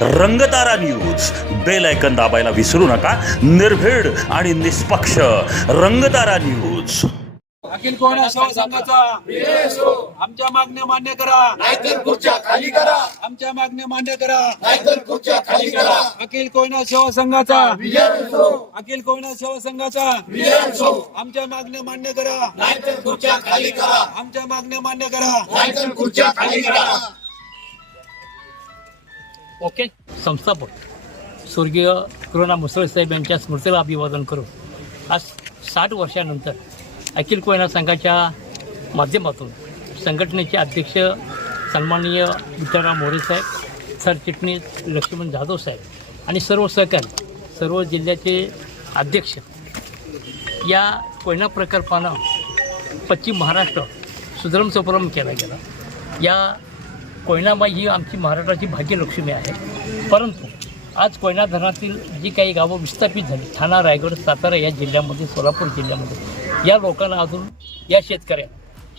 Rangtara news bell ऐकन दाबायला विसरू नका. निर्भीड आणि निष्पक्ष रंगतारा न्यूज अखिल कोणा सेवा संघाचा. आमच्या मागण्या मान्य करा. नाहीतर खुर्च्या खाली करा. आमच्या मागण्या मान्य करा. नाहीतर खुर्च्या खाली करा. अखिल कोयना सेवा संघाचा. अखिल कोयना सेवा संघाचा. आमच्या मागण्या मान्य करा. नाहीतर खुर्च्या खाली करा. आमच्या मागण्या मान्य करा. नाहीतर खुर्च्या खाली करा. ओके संस्थापक स्वर्गीय कृणा मुसळ साहेब यांच्या स्मृतीला अभिवादन करून आज साठ वर्षानंतर अखिल कोयना संघाच्या माध्यमातून संघटनेचे अध्यक्ष सन्माननीय विठ्ठलराव मोरे साहेब सरचिटणीस लक्ष्मण जाधव साहेब आणि सर्व सहकारी सर्व जिल्ह्याचे अध्यक्ष या कोयना प्रकल्पानं पश्चिम महाराष्ट्र सुधरम सुपरम केला गेला. या कोयनाबाई ही आमची महाराष्ट्राची भाग्यलक्ष्मी आहे. परंतु आज कोयना धरणातील जी काही गावं विस्थापित झाली ठाणा रायगड सातारा या जिल्ह्यामध्ये सोलापूर जिल्ह्यामध्ये या लोकांना अजून या शेतकऱ्या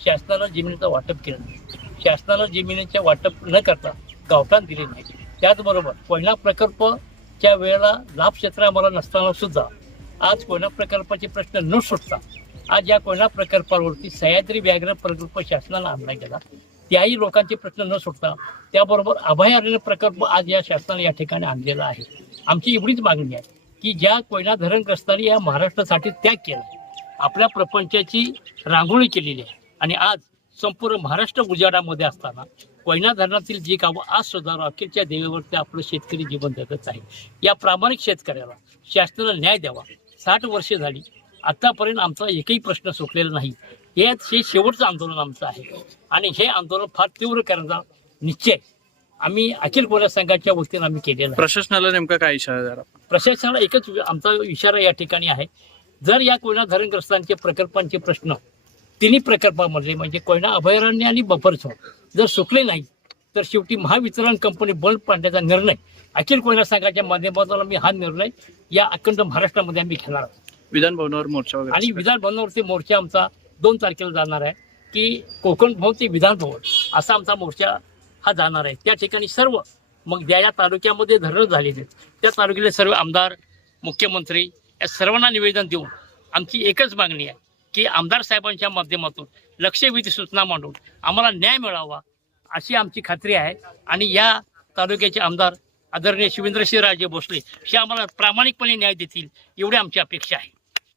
शासनानं जमिनीचं वाटप केलं नाही. शासनानं जमिनीचे वाटप न करता गावठाण दिले नाही. त्याचबरोबर कोयना प्रकल्पच्या वेळेला लाभ क्षेत्र आम्हाला नसताना सुद्धा आज कोयना प्रकल्पाचे प्रश्न न सुटता आज या कोयना प्रकल्पावरती सह्याद्री व्याघ्र प्रकल्प शासनाला आणला गेला. त्याही लोकांचे प्रश्न न सुटता त्याबरोबर अभयारण्य प्रकल्प आज या शासनाने या ठिकाणी आणलेला आहे. आमची एवढीच मागणी आहे की ज्या कोयना धरणग्रस्तांनी या महाराष्ट्रासाठी त्याग केला आपल्या प्रपंचाची रांगोळी केलेली आहे आणि आज संपूर्ण महाराष्ट्र उजाडामध्ये असताना कोयना धरणातील जी गावं आज सुद्धा अखेरच्या देवेवरती आपलं शेतकरी जीवन जगत आहे. या प्रामाणिक शेतकऱ्याला शासनाला न्याय द्यावा. साठ वर्षे झाली. आतापर्यंत आमचा एकही प्रश्न सुटलेला नाही. हे हे शेवटचं आंदोलन आमचं आहे. आणि हे आंदोलन फार तीव्र करण्याचा निश्चय आम्ही अखिल कोयना संघाच्या वतीनं आम्ही केलेला प्रशासनाला नेमका काय इशारा? प्रशासनाला एकच आमचा इशारा या ठिकाणी आहे. जर या कोयना धरणग्रस्तांचे प्रकल्पांचे प्रश्न तिन्ही प्रकल्पामध्ये म्हणजे कोयना अभयारण्य आणि बफर झोन जर सुकले नाही तर शेवटी महावितरण कंपनी बंद पाडण्याचा निर्णय अखिल कोयना संघाच्या माध्यमातून आम्ही हा निर्णय या अखंड महाराष्ट्रामध्ये आम्ही घेणार आहोत. विधान भवनावर मोर्चा वगैरे आणि विधान भवनावरती मोर्चा आमचा दोन तारखेला जाणार आहे की कोकण भवन ते विधान भवन असा आमचा मोर्चा हा जाणार आहे. त्या ठिकाणी सर्व मग ज्या या तालुक्यामध्ये धरण झालेले आहेत, त्या तालुक्यातले सर्व आमदार मुख्यमंत्री या सर्वांना निवेदन देऊन आमची एकच मागणी आहे की आमदार साहेबांच्या माध्यमातून लक्षवेधी सूचना मांडून आम्हाला न्याय मिळावा अशी आमची खात्री आहे. आणि या तालुक्याचे आमदार आदरणीय शिवेंद्रसिंह राजे भोसले हे आम्हाला प्रामाणिकपणे न्याय देतील एवढी आमची अपेक्षा आहे.